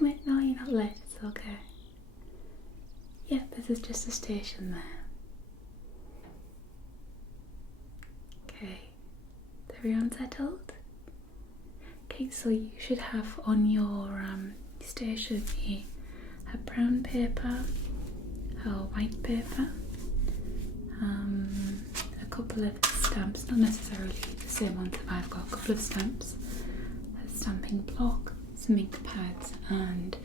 come in. No, you're not late, it's okay. Yeah, this is just a station there. Okay, is everyone settled? Okay, so you should have on your station a brown paper, a white paper, a couple of stamps, not necessarily the same ones that I've got, a couple of stamps, a stamping block, some ink pads, and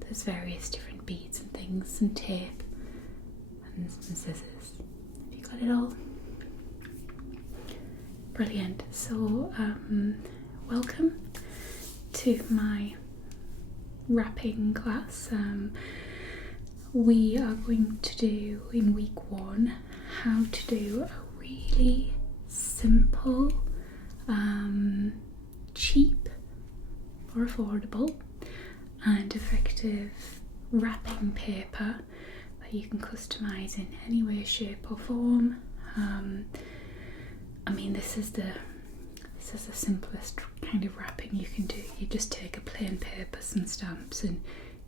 there's various different beads and things, and tape, and some scissors. Have you got it all? Brilliant. So, welcome to my wrapping class. We are going to do in week 1 how to do a really simple, cheap or affordable and effective wrapping paper that you can customise in any way, shape or form. I mean, this is the simplest kind of wrapping you can do. You just take a plain paper, some stamps, and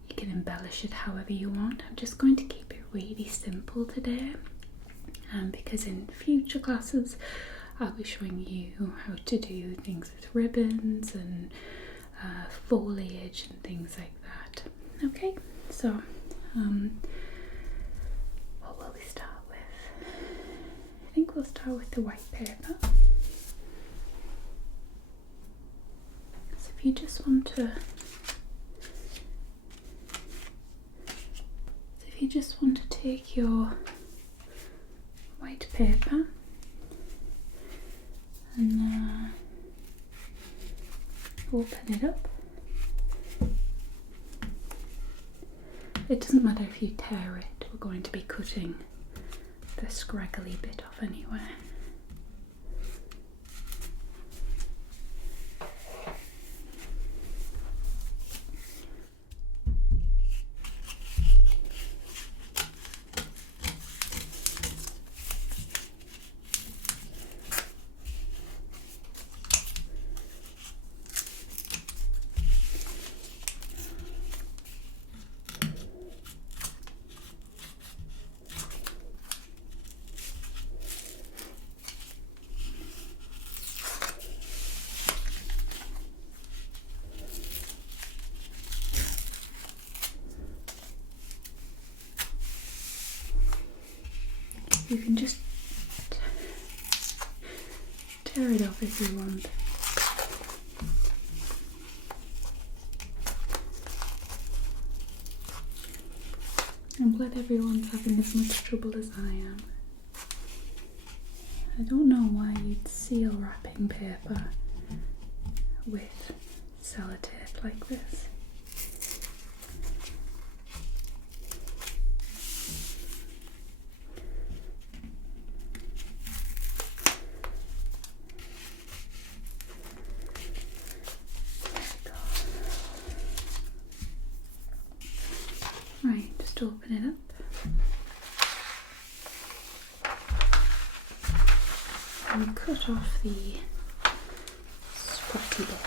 you can embellish it however you want. I'm just going to keep it really simple today, because in future classes I'll be showing you how to do things with ribbons and foliage and things like that. Okay, so what will we start with? I think we'll start with the white paper. So if you just want to take your white paper and open it up. It doesn't matter if you tear it, we're going to be cutting the scraggly bit off anyway. You can just tear it off if you want. I'm glad everyone's having as much trouble as I am. I don't know why you'd seal wrapping paper with sellotape like this. Right, just open it up. And cut off the scratchy bit.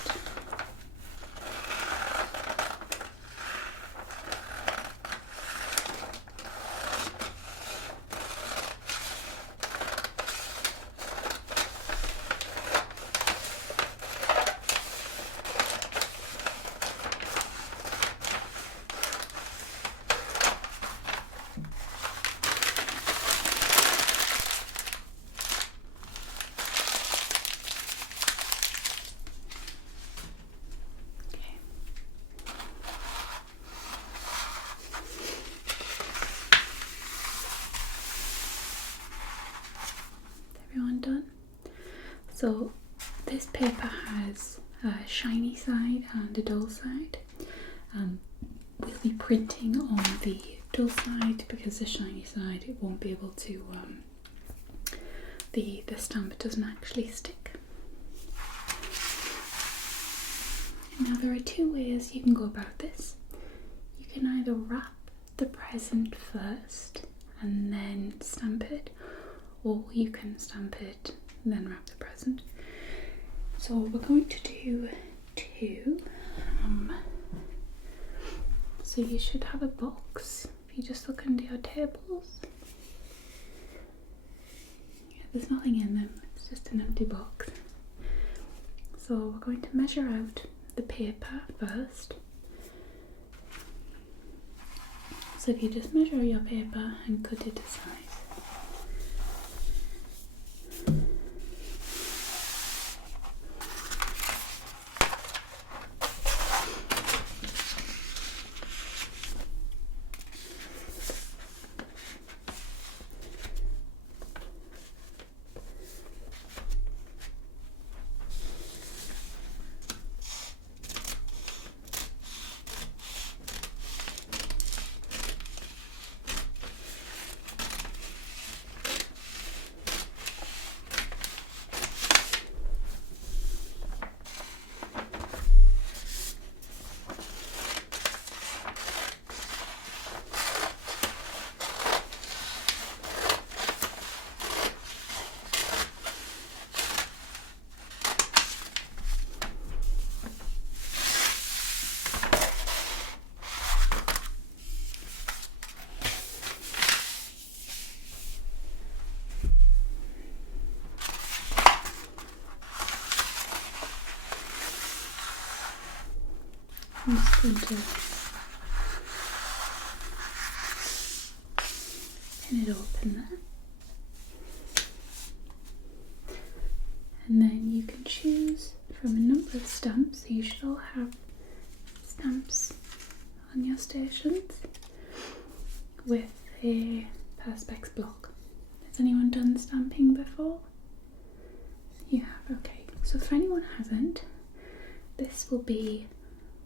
So this paper has a shiny side and a dull side. We'll be printing on the dull side because the shiny side it won't be able to, the stamp doesn't actually stick. Now there are two ways you can go about this. You can either wrap the present first and then stamp it, or you can stamp it and then wrap the present. So we're going to do two. So you should have a box. If you just look under your tables. Yeah, there's nothing in them, it's just an empty box. So we're going to measure out the paper first. So if you just measure your paper and cut it to size. I'm just going to pin it open there. And then you can choose from a number of stamps. So you should all have stamps on your stations with a Perspex block. Has anyone done stamping before? You have, okay. So if anyone hasn't, this will be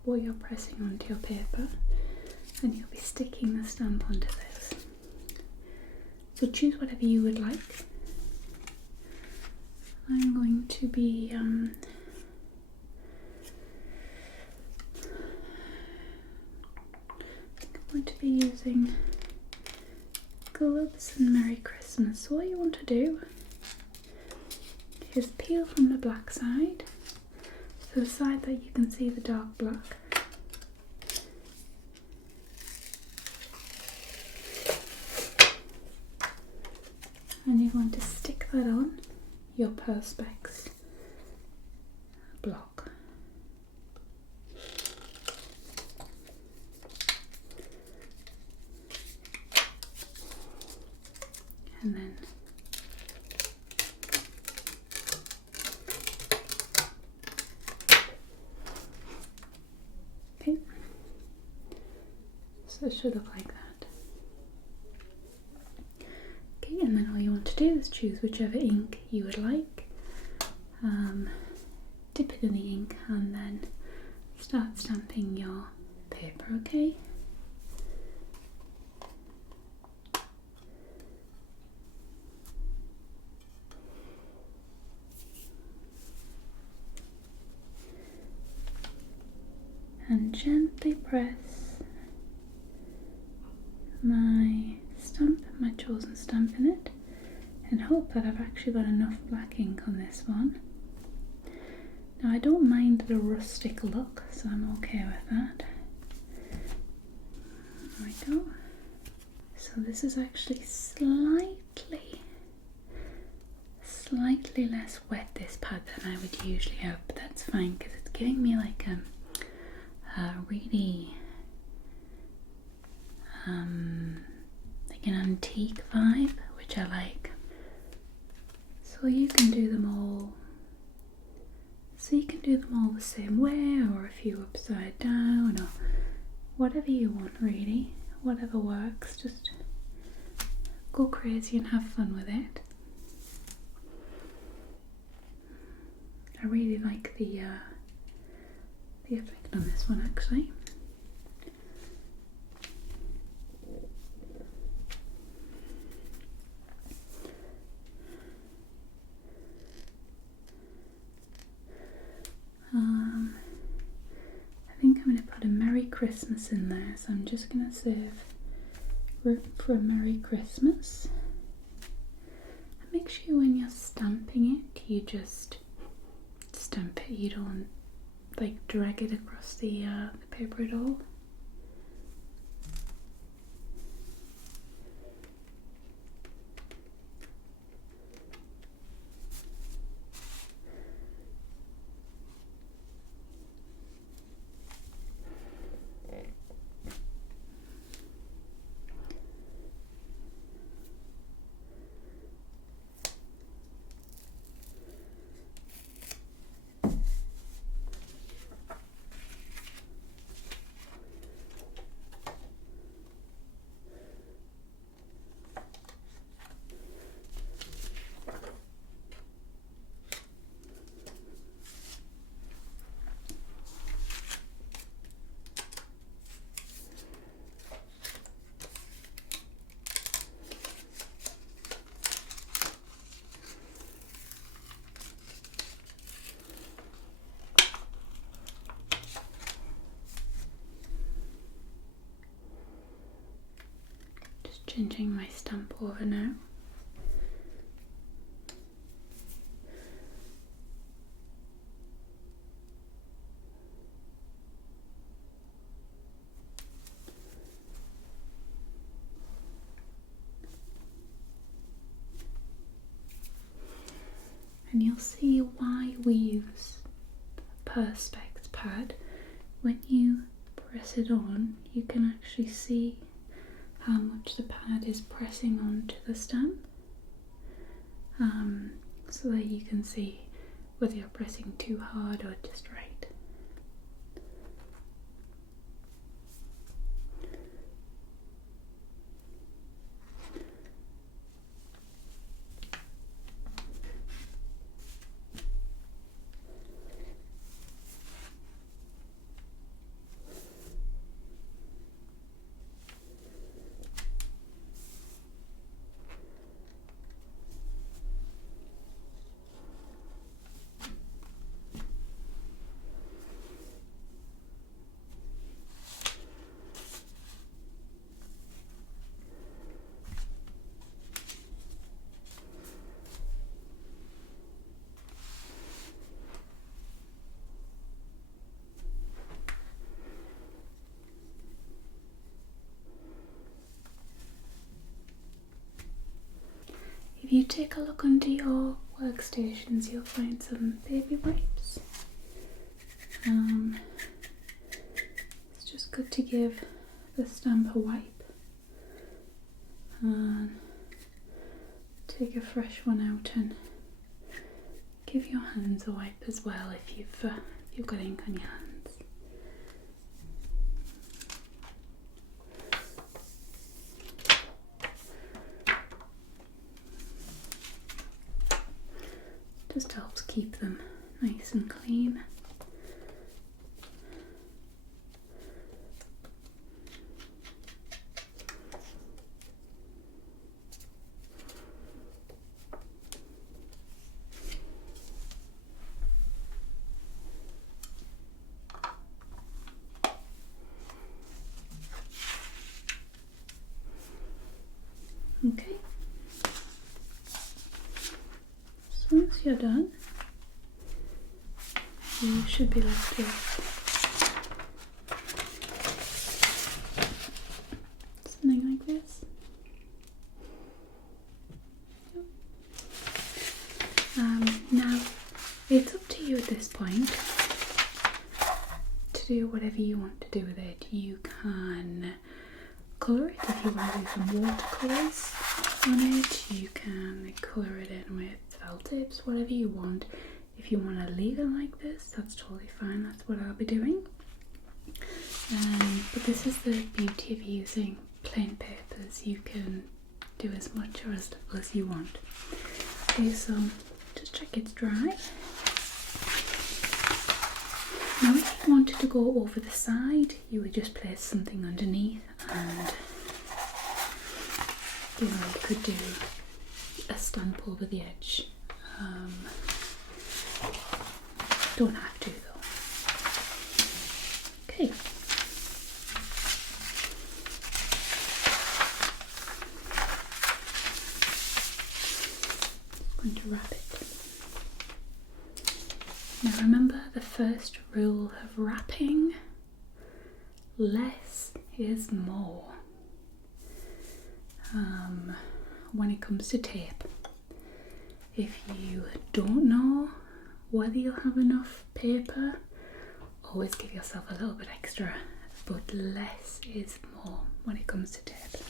what you're pressing onto your paper, and you'll be sticking the stamp onto this. So choose whatever you would like. I'm going to be using gloves and Merry Christmas. So what you want to do is peel from the black side. So the side that you can see the dark black. And you want to stick that on your Perspex block. And then okay, so it should look like that. Okay, and then all you want to do is choose whichever ink you would like, dip it in the ink, and then start stamping your paper, okay? And gently press my stamp, my chosen stamp in it, and hope that I've actually got enough black ink on this one. Now I don't mind the rustic look, so I'm okay with that. There we go. So this is actually slightly less wet, this pad, than I would usually have, but that's fine because it's giving me like a really like an antique vibe, which I like. So you can do them all. So you can do them all the same way, or a few upside down, or whatever you want really. Whatever works. Just go crazy and have fun with it. I really like the effect on this one actually. I think I'm going to put a Merry Christmas in there, so I'm just going to save room for a Merry Christmas. And make sure when you're stamping it, you just stamp it, you don't like drag it across the paper at all. changing my stamp over now. And you'll see why we use the Perspex pad. When you press it on, you can actually see how much the pad is pressing onto the stamp, so that you can see whether you're pressing too hard or just right. If you take a look under your workstations, you'll find some baby wipes. It's just good to give the stamp a wipe. And take a fresh one out and give your hands a wipe as well if you've got ink on your hands. Just helps keep them nice and clean. Okay. Once you're done, you should be left with something like this. Now, it's up to you at this point to do whatever you want to do with it. You can colour it if you want to do some watercolours on it. You can colour it in with felt tips, whatever you want. If you want to leave it like this, that's totally fine. That's what I'll be doing. But this is the beauty of using plain papers. You can do as much or as little as you want. Okay, so just check it's dry. Now if you wanted to go over the side, you would just place something underneath, and you could do a stamp over the edge. Don't have to though. Okay. I'm going to wrap it. Now remember the first rule of wrapping: less is more. When it comes to tape, if you don't know whether you'll have enough paper, always give yourself a little bit extra, but less is more when it comes to tape.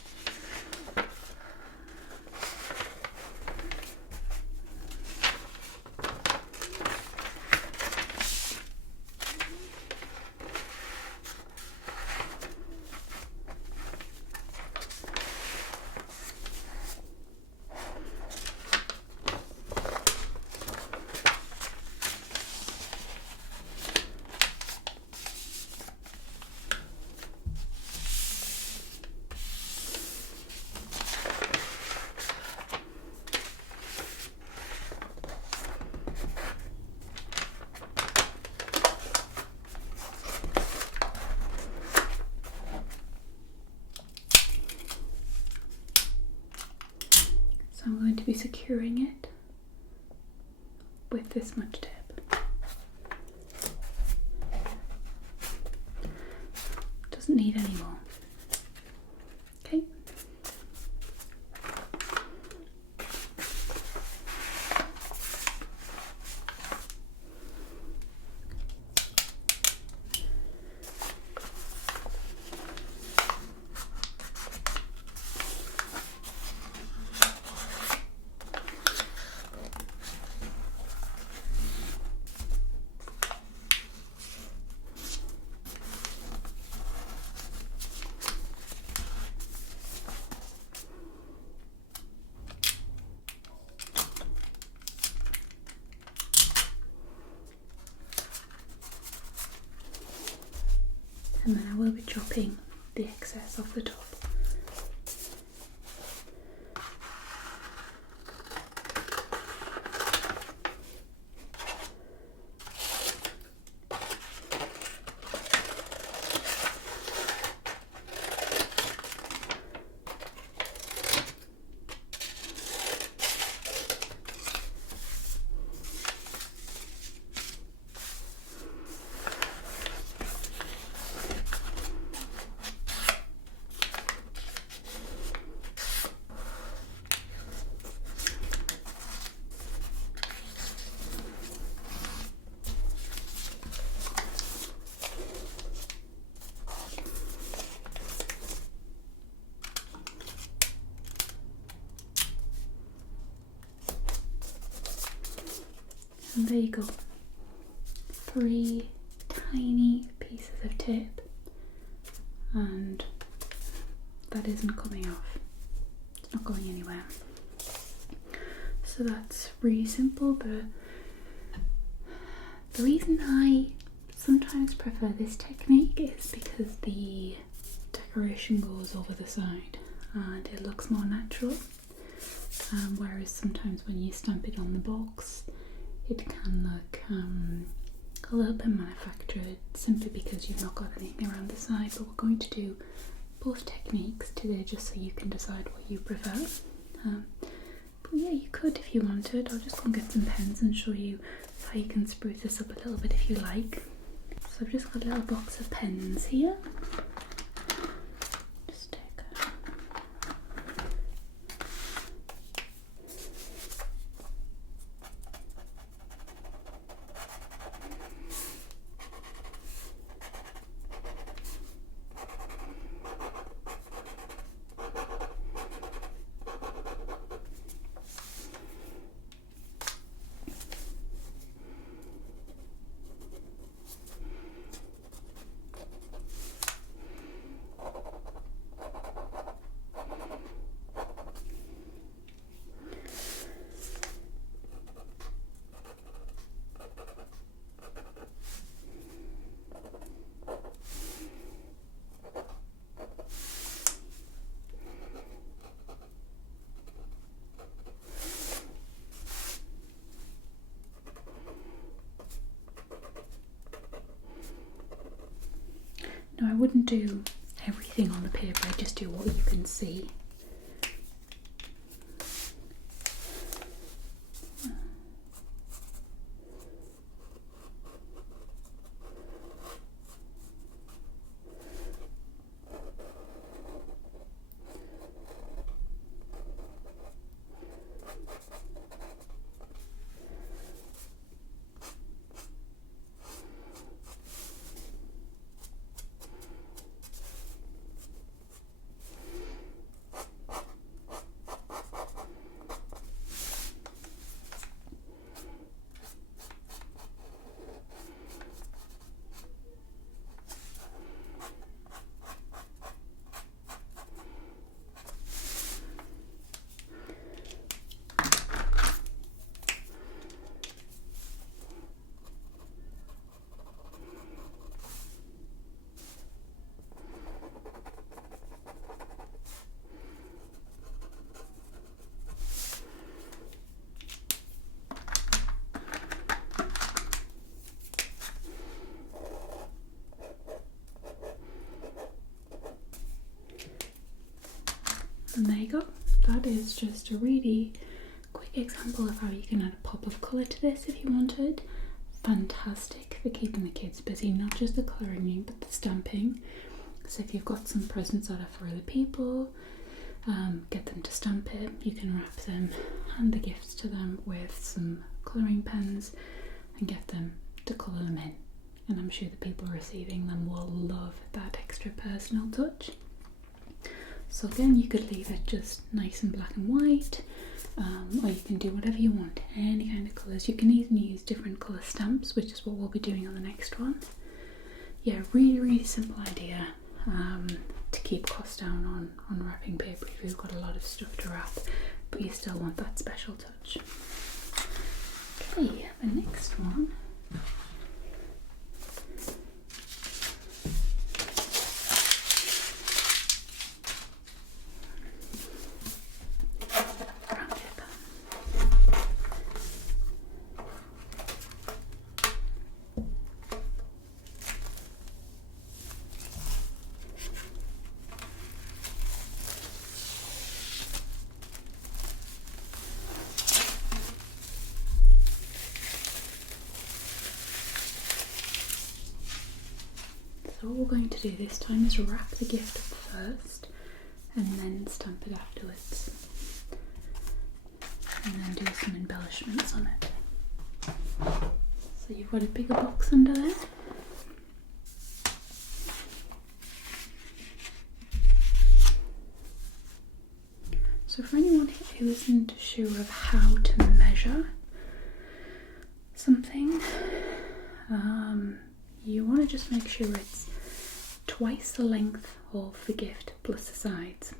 So I'm going to be securing it with this much tape. Doesn't need any more. Okay. And then I will be chopping the excess off the top. And there you go. 3 tiny pieces of tape, and that isn't coming off. It's not going anywhere. So that's really simple, but the reason I sometimes prefer this technique is because the decoration goes over the side and it looks more natural, whereas sometimes when you stamp it on the box it can look a little bit manufactured, simply because you've not got anything around the side. But we're going to do both techniques today just so you can decide what you prefer. But yeah, you could if you wanted. I'll just go and get some pens and show you how you can spruce this up a little bit if you like. So I've just got a little box of pens here. Just take No, I wouldn't do everything on the paper, I just do what you can see. And there you go, that is just a really quick example of how you can add a pop of colour to this if you wanted. Fantastic for keeping the kids busy, not just the colouring but the stamping. So if you've got some presents that are for other people, get them to stamp it. You can wrap them, hand the gifts to them with some colouring pens and get them to colour them in. And I'm sure the people receiving them will love that extra personal touch. So again, you could leave it just nice and black and white, or you can do whatever you want, any kind of colours. You can even use different colour stamps, which is what we'll be doing on the next one. Yeah, really simple idea to keep costs down on wrapping paper if you've got a lot of stuff to wrap, but you still want that special touch. Okay, the next one. So what we're going to do this time is wrap the gift up first and then stamp it afterwards, and then do some embellishments on it. So you've got a bigger box under there. So for anyone who isn't sure of how to measure something, you want to just make sure it's twice the length of the gift plus the sides.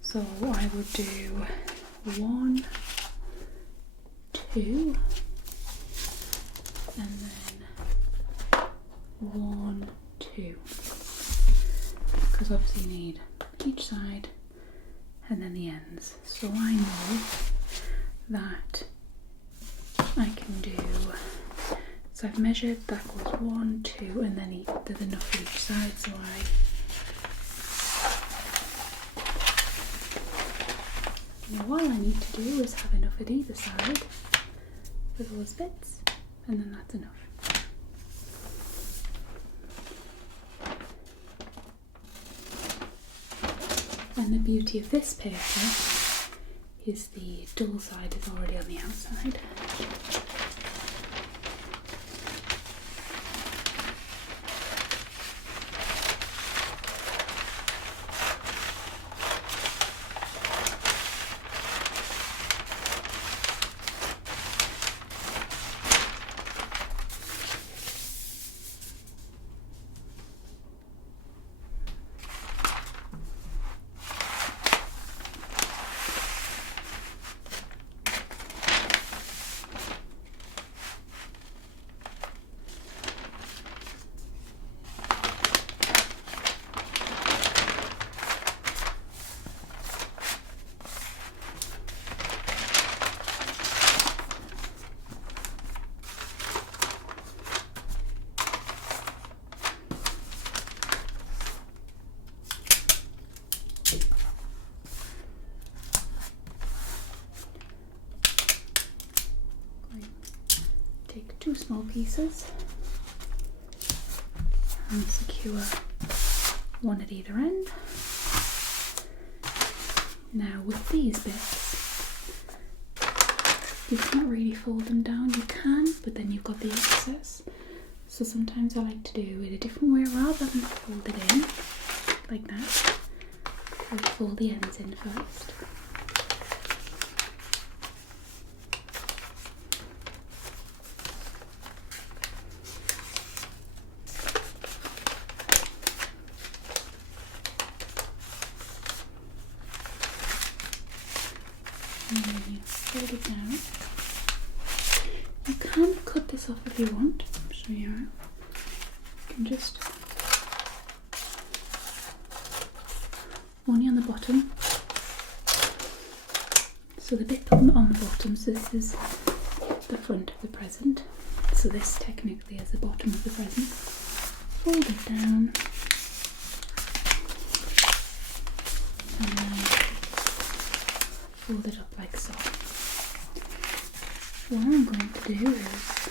So I would do 1, 2, and then 1, 2, because obviously you need each side and then the ends. So I know that I can do, so I've measured, that goes 1, 2, and then there's enough for each side, so now all I need to do is have enough at either side for those bits, and then that's enough. And the beauty of this paper is the dull side is already on the outside. Take 2 small pieces and secure one at either end. Now with these bits, you can't really fold them down. You can, but then you've got the excess. So sometimes I like to do it a different way. Rather than fold it in like that, I fold the ends in first. And then you fold it down. You can cut this off if you want. I'll show you how. You can just only on the bottom. So the bit on the bottom, so this is the front of the present. So this technically is the bottom of the present. Fold it down. And then fold it up like so. What I'm going to do is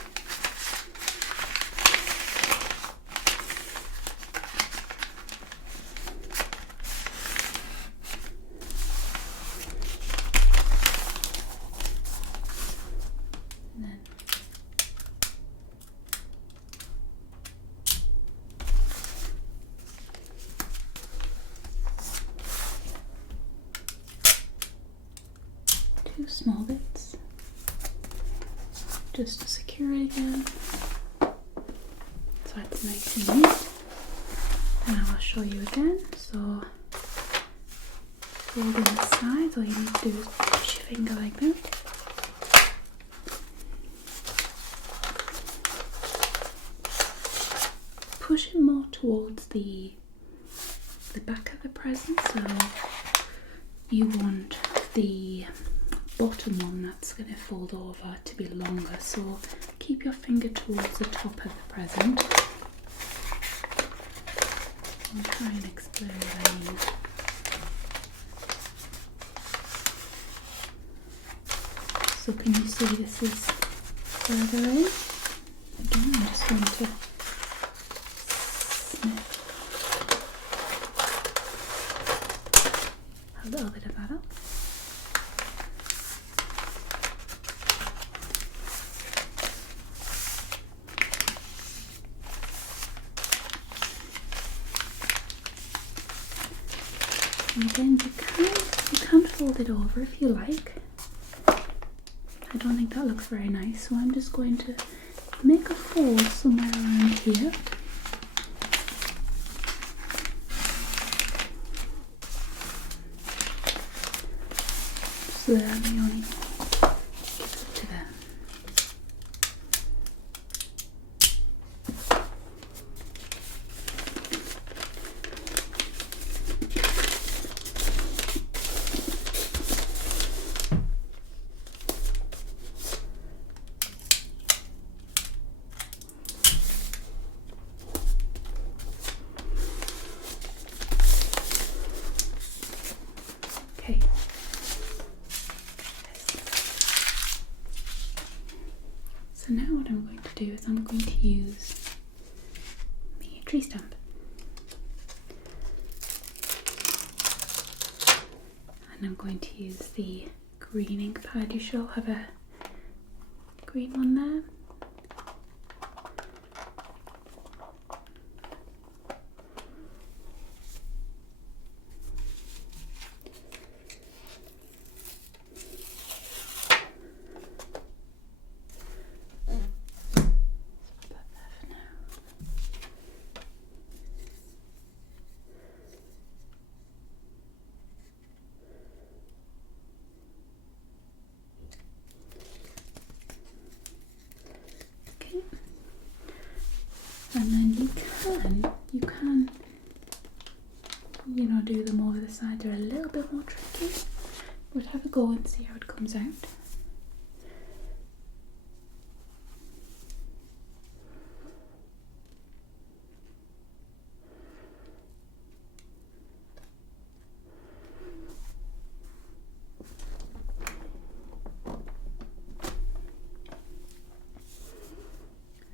two small bits just to secure it again, so it's nice and neat. And I'll show you again. So fold in the sides, all you need to do is push your finger like that. Push it more towards the back of the present, so you want the bottom one that's going to fold over to be longer, so keep your finger towards the top of the present. I'll try and explain what I mean. So can you see this is further in? Again, I'm just going to snip a little bit of that up. And again, you can fold it over if you like. I don't think that looks very nice, so I'm just going to make a fold somewhere around here. So that we only gets up to there. Okay. So now what I'm going to do is I'm going to use the tree stamp. And I'm going to use the green ink pad. You should all have a green one there. And then you can, do them over the side. They're a little bit more tricky, but have a go and see how it comes out.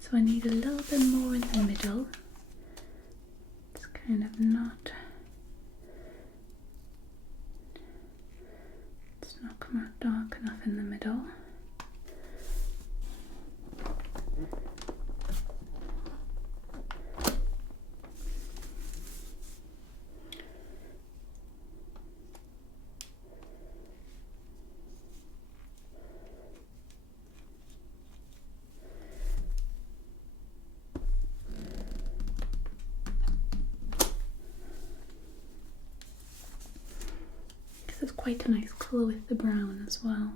So I need a little bit more in the middle. It's kind of not, it's not come out dark enough in the middle. It's quite a nice colour with the brown as well.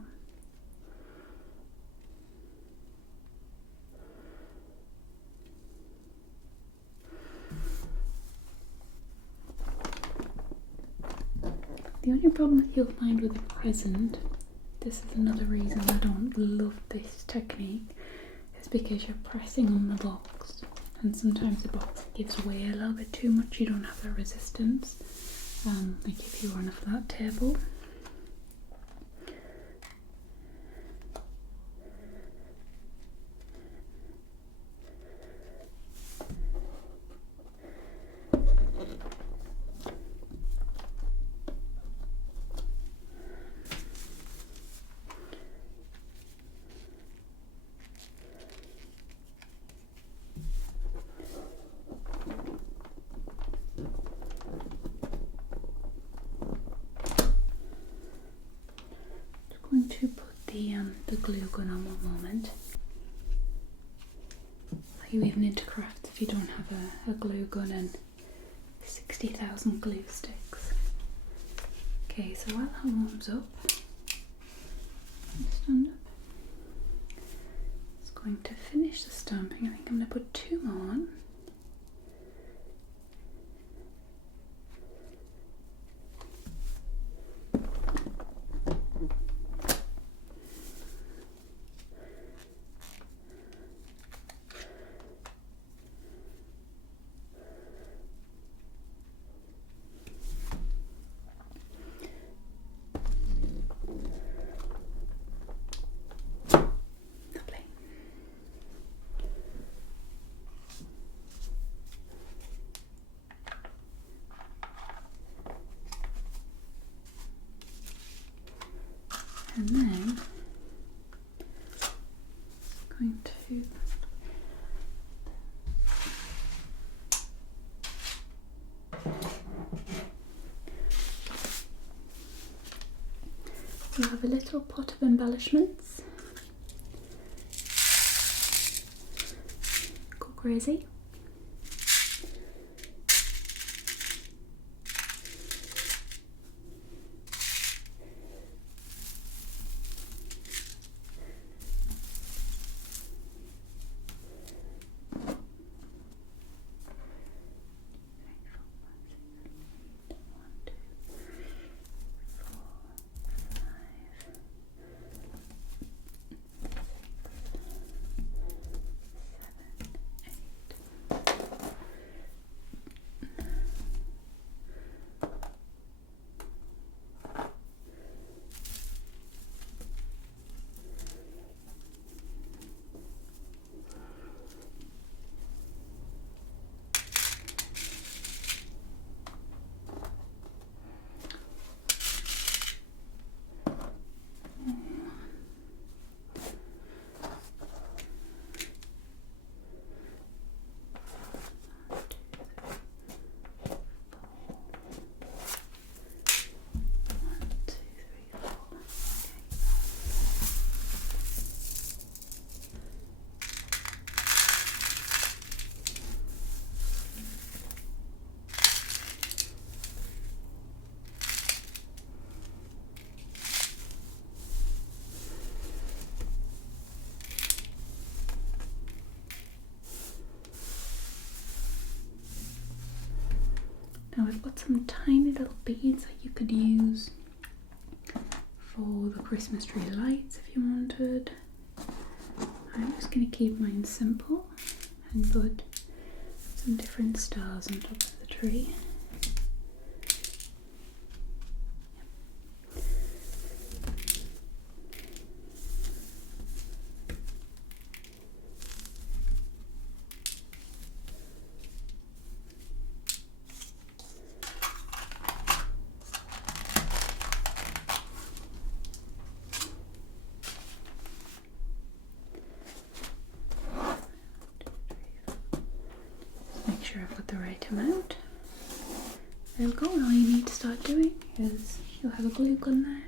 The only problem that you'll find with the present, this is another reason I don't love this technique, is because you're pressing on the box and sometimes the box gives way a little bit too much. You don't have the resistance. Like if you were on a flat table. the glue gun on one moment. Are you even into crafts if you don't have a glue gun and 60,000 glue sticks? Okay, so while that warms up, stand up. It's going to finish the stamping. I think I'm going to put 2 more on. And then I'm going to we'll have a little pot of embellishments. Go crazy. Now I've got some tiny little beads that you could use for the Christmas tree lights if you wanted. I'm just going to keep mine simple and put some different stars on top of the tree. Make sure I've got the right amount. There we go, and all you need to start doing is you'll have a glue gun there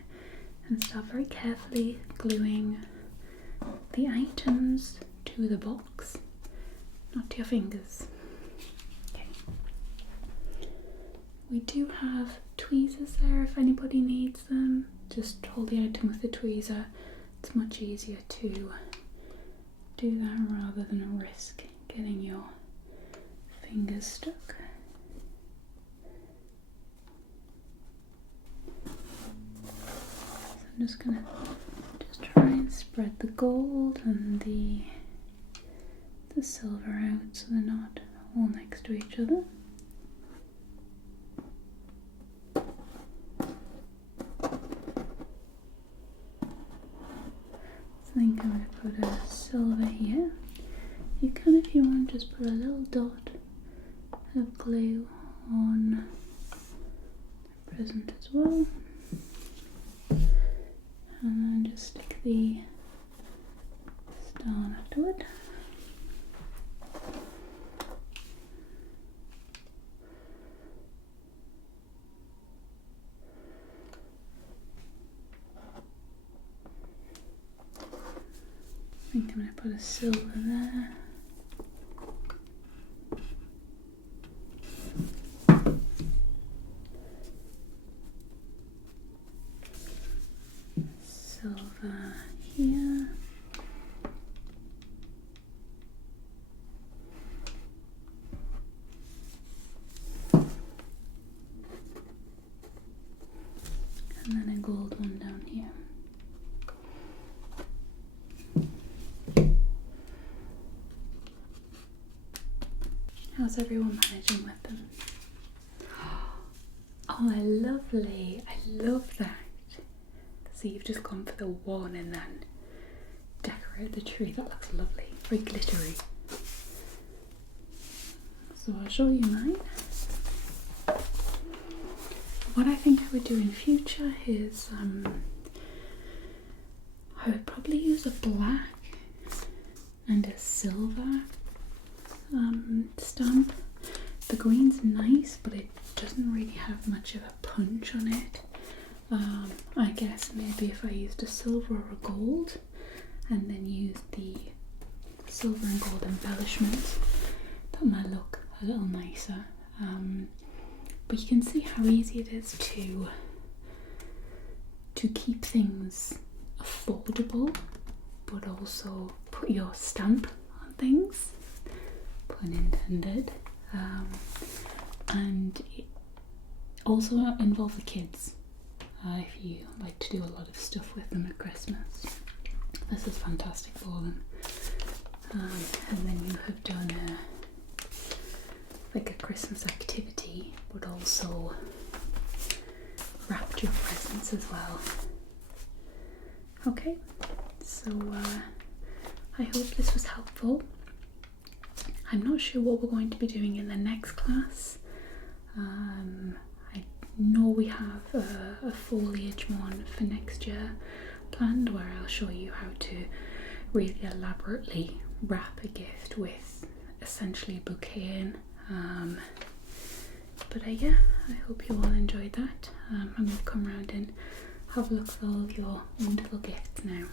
and start very carefully gluing the items to the box, not to your fingers. Okay. We do have tweezers there if anybody needs them. Just hold the item with the tweezer. It's much easier to do that rather than risk getting your fingers stuck. So I'm just gonna try and spread the gold and the silver out so they're not all next to each other. So I think I'm going to put a silver here. You can, if you want, just put a little dot of glue on the present as well. And then just stick the star afterward. think I'm going to put a silver there. Silver here. And then a gold one down here. How's everyone managing with them? Oh, lovely. I love that. So you've just gone for the one and then decorate the tree. That looks lovely. Very glittery. So I'll show you mine. What I think I would do in future is I would probably use a black and a silver stamp. The green's nice, but it doesn't really have much of a punch on it. I guess maybe if I used a silver or a gold and then used the silver and gold embellishments, that might look a little nicer. But you can see how easy it is to keep things affordable, but also put your stamp on things, pun intended, and it also involve the kids. If you like to do a lot of stuff with them at Christmas, this is fantastic for them. And then you have done like a Christmas activity, but also wrapped your presents as well. Okay, so I hope this was helpful. I'm not sure what we're going to be doing in the next class. I know we have a foliage one for next year planned, where I'll show you how to really elaborately wrap a gift with essentially a bouquet in. But yeah, I hope you all enjoyed that. I'm going to come around and have a look at all of your wonderful gifts now.